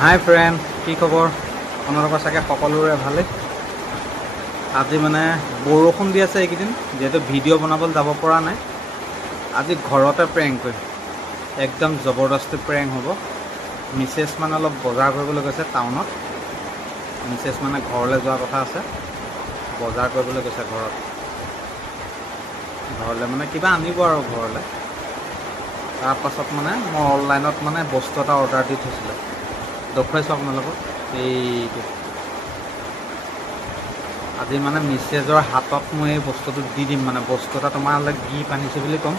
হাই friend, কি খবৰ? আপোনালোকৰ চাগে সকলোৰে ভালেই। আজি মানে বৰষুণ দি আছে এইকেইদিন, যিহেতু ভিডিঅ' বনাবলৈ যাব পৰা নাই। আজি ঘৰতে প্ৰেংক কৰিম, একদম জবৰদস্তি প্ৰেংক হ'ব। মিছেছ মানে অলপ বজাৰ কৰিবলৈ গৈছে টাউনত। মিছেছ মানে ঘৰলৈ যোৱা কথা আছে, বজাৰ কৰিবলৈ গৈছে ঘৰলৈ মানে কিবা আনিব আৰু ঘৰলৈ। তাৰপাছত মানে মই অনলাইনত মানে বস্তু এটা অৰ্ডাৰ দি থৈছিলোঁ, দেখুৱাইছোঁ আপোনালোকক। এইটো আজি মানে মিছেজৰ হাতত মই এই বস্তুটো দি দিম। মানে বস্তু এটা তোমালৈ গিফ্ট আনিছোঁ বুলি ক'ম,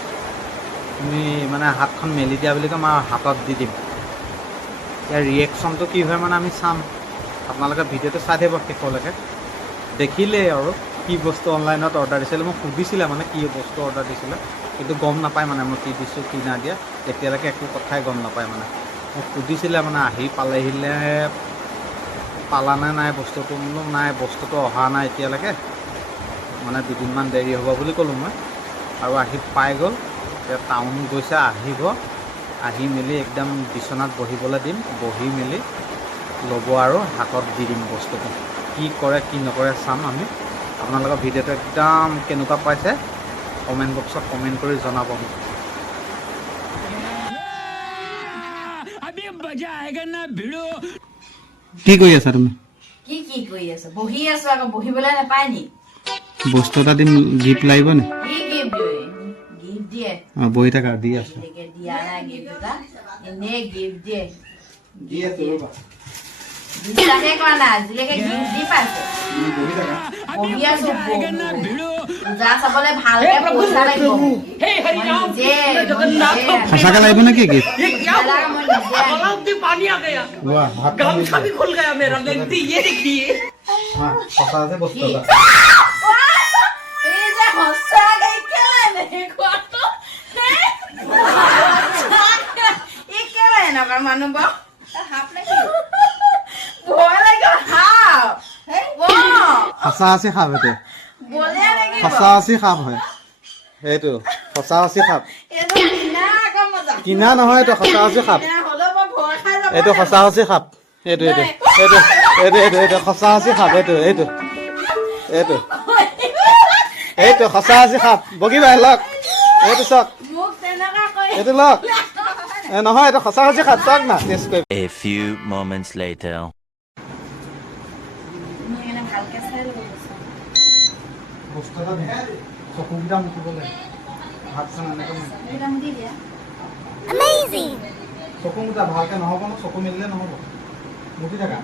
তুমি মানে হাতখন মেলি দিয়া বুলি ক'ম আৰু হাতত দি দিম। ইয়াৰ ৰিয়েকশ্যনটো কি হয় মানে আমি চাম। আপোনালোকে ভিডিঅ'টো চাই থাকিব শেষলৈকে। দেখিলেই আৰু কি বস্তু অনলাইনত অৰ্ডাৰ দিছিলে। মোক সুধিছিলে মানে কি বস্তু অৰ্ডাৰ দিছিলে, কিন্তু গম নাপায় মানে মই কি দিছোঁ কি নাই দিয়া। এতিয়ালৈকে একো কথাই গম নাপায় মানে। মোক সুধিছিলে মানে আহি পালানে নাই বস্তুটো। বোলো নাই, বস্তুটো অহা নাই এতিয়ালৈকে, মানে দুদিনমান দেৰি হ'ব বুলি ক'লোঁ মই। আৰু আহি পাই গ'ল। এতিয়া টাউন গৈছে, আহিব, আহি মেলি একদম বিচনাত বহিবলৈ দিম, বহি মেলি ল'ব আৰু হাতত দি দিম বস্তুটো। কি কৰে কি নকৰে চাম আমি। আপোনালোকৰ ভিডিঅ'টো একদম কেনেকুৱা পাইছে কমেণ্ট বক্সত কমেণ্ট কৰি জনাব মোক। কি কৰি আছা তুমি? কি কৰি আছা? বহি আছো আকৌ, বহিবলৈ নাপায় নি? বস্তু এটা দিম, গিফ্ট লাগিব নি? কি গিফ্ট দিয়ে? গিফ্ট দিয়ে? বহি থাকা, দি আছো। দিয়া নাই গিফ্ট এটা, এনেই গিফ্ট দিয়ে। দি আছো ৰ'বা। বিশ্বাসে কৰা নাই, আজিলৈকে গিফ্ট দি পাইছে। বহি আছো, পূজা চাবলৈ ভালকে পইচা লাগিব। সঁচাকে লাগিব নেকি গিফ্ট? মানুহ সঁচা আছি সাপ, এইটো সঁচা আছি সাপ হয়। সেইটো সঁচা আছি সাপ, কিনা নহয়। এইটো সঁচা আছি সাপ, এইটো সঁচা আছি সাপ। এইটো এইটো এইটো এইটো এইটো এইটো সঁচা আছি সাপ। এইটো এইটো এইটো এইটো সঁচা আছি সাপ। বগিবা লওক, এইটো চাওক, এইটো লওক। নহয়, এইটো সঁচা আছি সাপ, চাওক না, টেষ্ট কৰিব। A few moments later. বস্তু এটা দিম, চকুকেইটা মুঠিবলৈ। ভাত চান এনেকৈ চকু মুঠা ভালকৈ নহ'ব ন, চকু মেলিলে নহ'ব। মুঠি থাকা,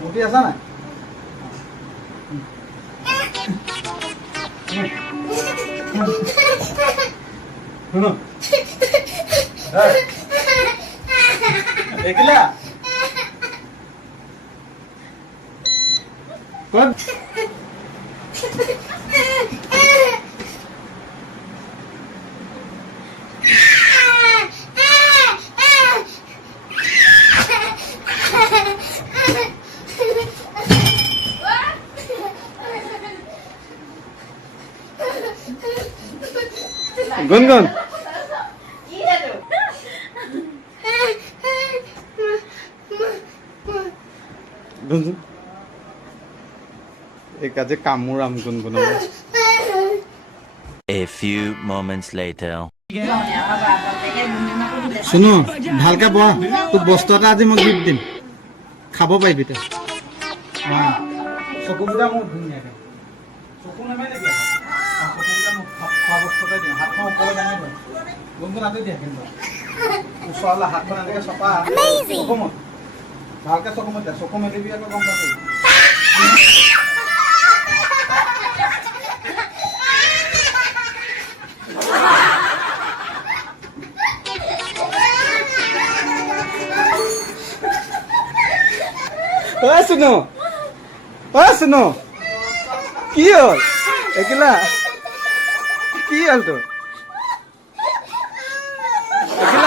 মুঠি আছা নাই? শুনো দেখিলা ক'ত? গুনগুন গুনগুন এক আজি কামোৰাম গুনগুন। A few moments later. শুনো, ভালকে বহ। তোক বস্তু এটা আজি মই গিফ্ট দিম, খাব পাৰিবি তই। চকুকেইটা মোক ধুনীয়াকৈ, চকু নামাৰিবি, চকুকেইটা মোক খোৱা বস্তু এটাই দিম। হাতখন ওপৰলৈ দাঙি দিম, গুনগুন আঁতৰি দিয়া। কিন্তু ওচৰলৈ হাতখন এনেকৈ চপা, চকু মুঠ ভালকৈ, চকু মুঠ দিয়া। চকু মেলিবি আকৌ, গম পাবি। শুনো শুনো, কি হ'ল? একিলা কি হ'ল তোৰ?